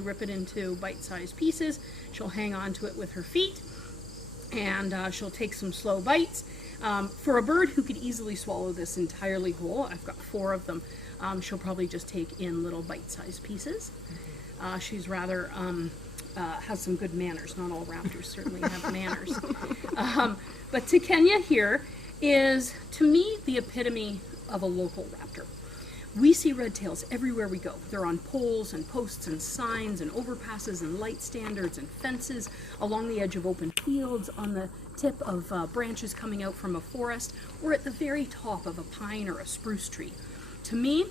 rip it into bite-sized pieces. She'll hang on to it with her feet, and she'll take some slow bites. For a bird who could easily swallow this entirely whole, I've got 4 of them, she'll probably just take in little bite-sized pieces. She's rather, has some good manners. Not all raptors certainly have manners. But Tekenya here is, to me, the epitome of a local raptor. We see red tails everywhere we go. They're on poles and posts and signs and overpasses and light standards and fences, along the edge of open fields, on the tip of branches coming out from a forest, or at the very top of a pine or a spruce tree. To me,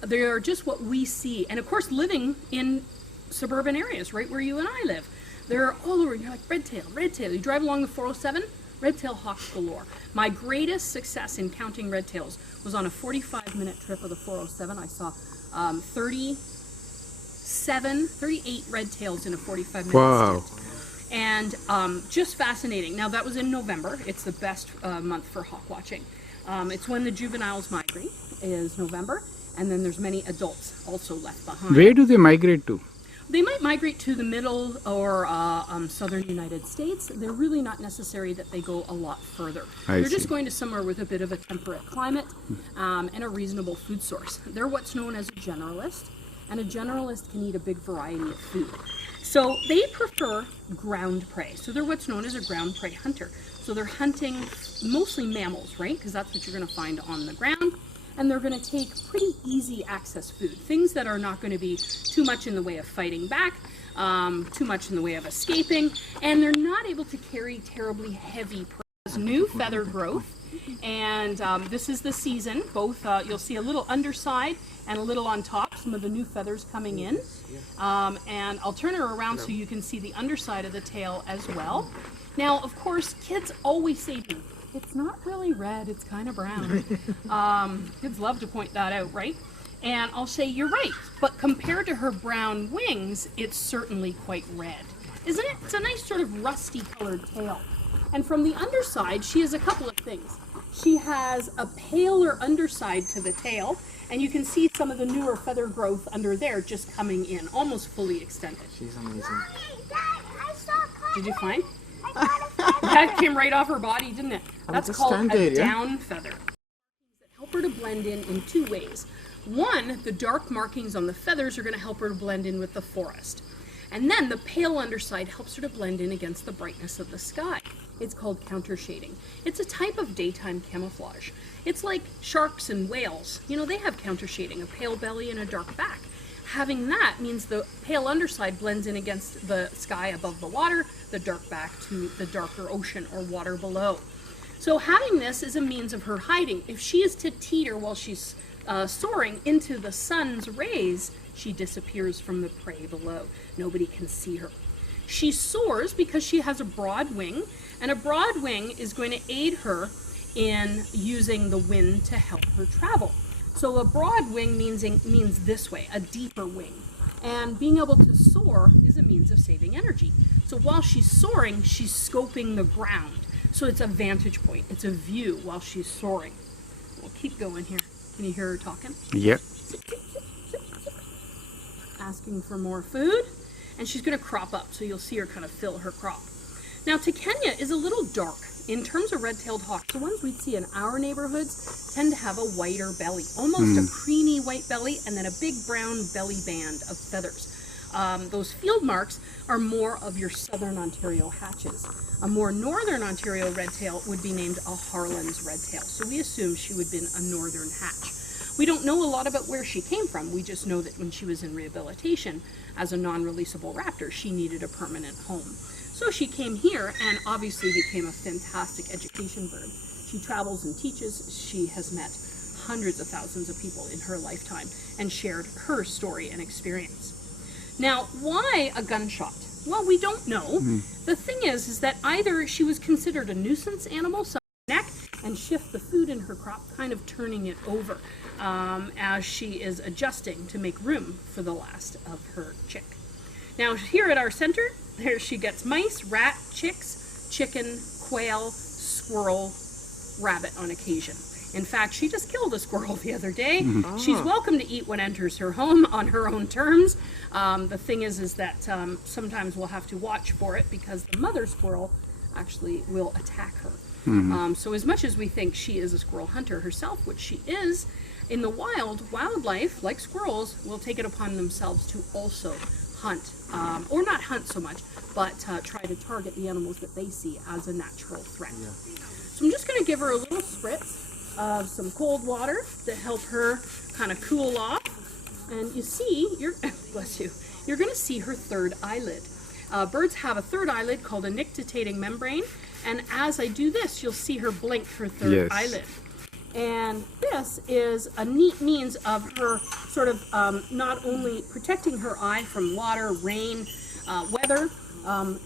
they are just what we see. And of course, living in suburban areas, right where you and I live, they're all over. And you're like, red tail, red tail. You drive along the 407, red-tailed hawks galore. My greatest success in counting red tails was on a 45-minute trip of the 407. I saw 38 red tails in a 45-minute stint. And just fascinating. Now, that was in November. It's the best month for hawk watching. It's when the juveniles migrate, is November, and then there's many adults also left behind. Where do they migrate to? They might migrate to the middle or southern United States. They're really not necessary that they go a lot further. They're just going to somewhere with a bit of a temperate climate and a reasonable food source. They're what's known as a generalist, and a generalist can eat a big variety of food. So they prefer ground prey. So they're what's known as a ground prey hunter. So they're hunting mostly mammals, right? Because that's what you're going to find on the ground. And they're going to take pretty easy access food, things that are not going to be too much in the way of fighting back, too much in the way of escaping, and they're not able to carry terribly heavy prey. New feather growth, and this is the season. Both you'll see a little underside and a little on top, some of the new feathers coming in. And I'll turn her around so you can see the underside of the tail as well. Now, of course, kids always say to me, it's not really red, it's kind of brown. Kids love to point that out, right? And I'll say, you're right, but compared to her brown wings, it's certainly quite red. Isn't it? It's a nice sort of rusty colored tail. And from the underside, she has a couple of things. She has a paler underside to the tail, and you can see some of the newer feather growth under there just coming in, almost fully extended. She's amazing. Mommy, Dad, I saw Carmen. Did you find? I got a feather. That came right off her body, didn't it? That's called a down feather. That help her to blend in 2 ways. One, the dark markings on the feathers are going to help her to blend in with the forest. And then the pale underside helps her to blend in against the brightness of the sky. It's called counter shading. It's a type of daytime camouflage. It's like sharks and whales. You know, they have counter shading, a pale belly and a dark back. Having that means the pale underside blends in against the sky above the water, the dark back to the darker ocean or water below. So having this is a means of her hiding. If she is to teeter while she's soaring into the sun's rays, she disappears from the prey below. Nobody can see her. She soars because she has a broad wing, and a broad wing is going to aid her in using the wind to help her travel. So a broad wing means this way, a deeper wing. And being able to soar is a means of saving energy. So while she's soaring, she's scoping the ground. So it's a vantage point, it's a view while she's soaring. We'll keep going here. Can you hear her talking? Yep. Asking for more food. And she's going to crop up, so you'll see her kind of fill her crop. Now, Tekenya is a little dark. In terms of red-tailed hawks, the ones we'd see in our neighborhoods tend to have a whiter belly, almost a creamy white belly, and then a big brown belly band of feathers. Those field marks are more of your southern Ontario hatches. A more northern Ontario redtail would be named a Harlan's redtail, so we assume she would have been a northern hatch. We don't know a lot about where she came from. We just know that when she was in rehabilitation as a non-releasable raptor, she needed a permanent home. So she came here and obviously became a fantastic education bird. She travels and teaches. She has met hundreds of thousands of people in her lifetime and shared her story and experience. Now, why a gunshot? Well, we don't know. The thing is that either she was considered a nuisance animal, so neck and shift the food in her crop, kind of turning it over as she is adjusting to make room for the last of her chick. Now, here at our center, there she gets mice, rat, chicks, chicken, quail, squirrel, rabbit on occasion. In fact, she just killed a squirrel the other day. She's welcome to eat what enters her home on her own terms. The thing is that sometimes we'll have to watch for it because the mother squirrel actually will attack her. So as much as we think she is a squirrel hunter herself, which she is, in the wild, wildlife, like squirrels, will take it upon themselves to also hunt, or not hunt so much, but try to target the animals that they see as a natural threat. So I'm just going to give her a little spritz of some cold water to help her kind of cool off. And you see, bless you, you're going to see her third eyelid. Birds have a third eyelid called a nictitating membrane, and as I do this, you'll see her blink her third eyelid. And this is a neat means of her sort of not only protecting her eye from water, rain, weather.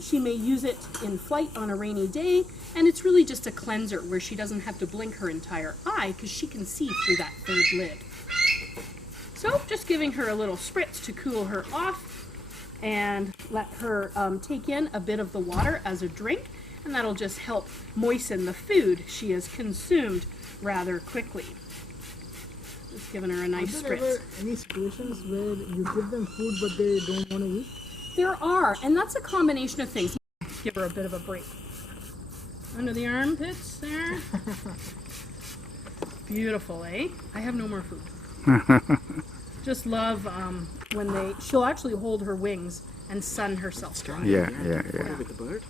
She may use it in flight on a rainy day, and it's really just a cleanser where she doesn't have to blink her entire eye because she can see through that third lid. So just giving her a little spritz to cool her off and let her take in a bit of the water as a drink, and that'll just help moisten the food she has consumed rather quickly. Just giving her a nice spritz. Are there ever any situations where you give them food but they don't want to eat? There are, and that's a combination of things. Give her a bit of a break. Under the armpits there. Beautiful, eh? I have no more food. Just love when she'll actually hold her wings and sun herself dry. Yeah. With the bird?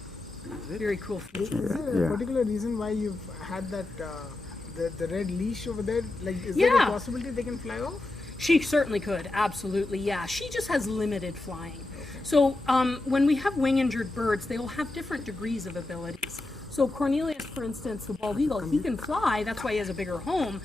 Very cool feature. Is there a particular reason why you've had that the red leash over there? Like, is there a possibility they can fly off? She certainly could, absolutely, yeah. She just has limited flying. So when we have wing-injured birds, they will have different degrees of abilities. So Cornelius, for instance, the bald eagle, he can fly, that's why he has a bigger home,